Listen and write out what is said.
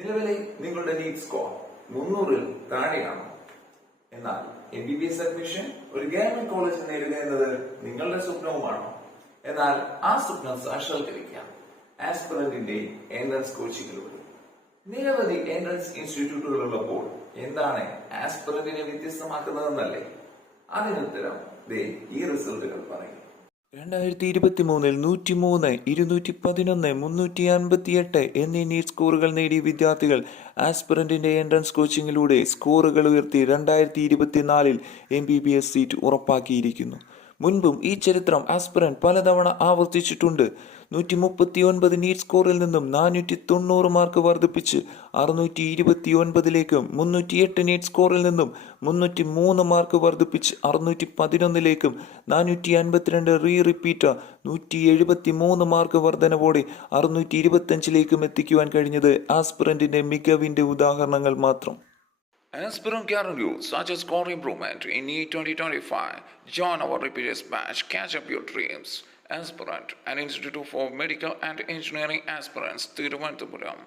നിലവിലെ നിങ്ങളുടെ NEET score 300-ൽ താഴെയാണോ? എന്നാൽ MBBS അഡ്മിഷൻ ഒരു ഗവൺമെന്റ് കോളേജിൽ നേടുക എന്നത് നിങ്ങളുടെ സ്വപ്നവുമാണോ? എന്നാൽ ആ സ്വപ്നം സാക്ഷാത്കരിക്കാം ആസ്പിറന്റിന്റെ എൻട്രൻസ് കോച്ചിങ്ങിലൂടെ. നിരവധി എൻട്രൻസ് ഇൻസ്റ്റിറ്റ്യൂട്ടുകളുള്ളപ്പോൾ എന്താണ് ആസ്പിറന്റിനെ വ്യത്യസ്തമാക്കുന്നതെന്നല്ലേ? അതിനുത്തരം ഈ റിസൾട്ടുകൾ പറയും. 2023-ൽ 103, 211, 358 എന്നീ നീറ്റ് സ്കോറുകൾ നേടിയ വിദ്യാർത്ഥികൾ ആസ്പിറന്റിന്റെ എൻട്രൻസ് കോച്ചിങ്ങിലൂടെ സ്കോറുകൾ ഉയർത്തി 2024-ൽ MBBS സീറ്റ് ഉറപ്പാക്കിയിരിക്കുന്നു. മുൻപും ഈ ചരിത്രം ആസ്പിറന്റ് പലതവണ ആവർത്തിച്ചിട്ടുണ്ട്. 139 നീറ്റ് സ്കോറിൽ നിന്നും 490 മാർക്ക് വർദ്ധിപ്പിച്ച് 629-ലേക്കും 308 നീറ്റ് സ്കോറിൽ നിന്നും 303 മാർക്ക് വർദ്ധിപ്പിച്ച് 611-ലേക്കും 452 റിപ്പീറ്റർ 173 മാർക്ക് വർധനവോടെ 625-ലേക്കും എത്തിക്കുവാൻ കഴിഞ്ഞത് ആസ്പിറന്റിന്റെ മികവിന്റെ ഉദാഹരണങ്ങൾ മാത്രം. Aspirant guarantees such as score improvement in NEET 2025. Join our repeaters batch, catch up your dreams. Aspirant, an institute for medical and engineering aspirants, Thiruvananthapuram.